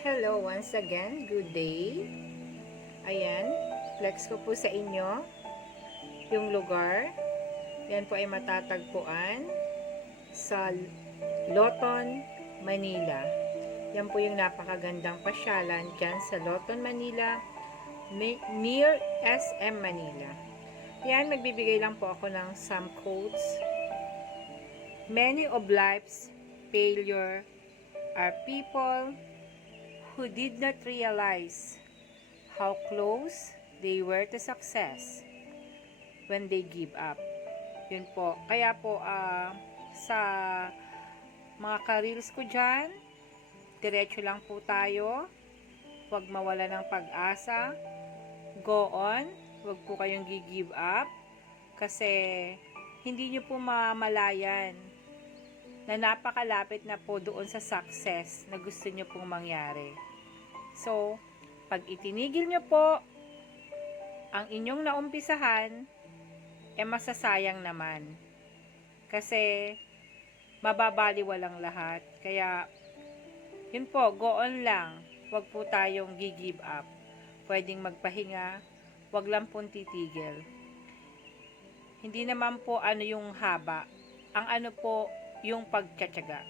Hello once again, good day. Ayan, flex ko po sa inyo yung lugar. Yan po ay matatagpuan sa Loton, Manila. Yan po yung napakagandang pasyalan dyan sa Loton, Manila, near SM Manila. Yan, magbibigay lang po ako ng some quotes. Many of life's failure are people who did not realize how close they were to success when they give up. Yun po. Kaya po, sa mga careers ko dyan, diretso lang po tayo. Huwag mawala ng pag-asa. Go on. Huwag po kayong gi-give up. Kasi, hindi nyo po mamalayan na napakalapit na po doon sa success na gusto nyo pong mangyari. So, pag itinigil nyo po ang inyong naumpisahan, masasayang naman. Kasi, mababaliwalang lahat. Kaya, yun po, go on lang. Huwag po tayong gi-give up. Pwedeng magpahinga, huwag lang pong titigil. Hindi naman po ano yung haba. Ang ano po, yung pagtsatsaga.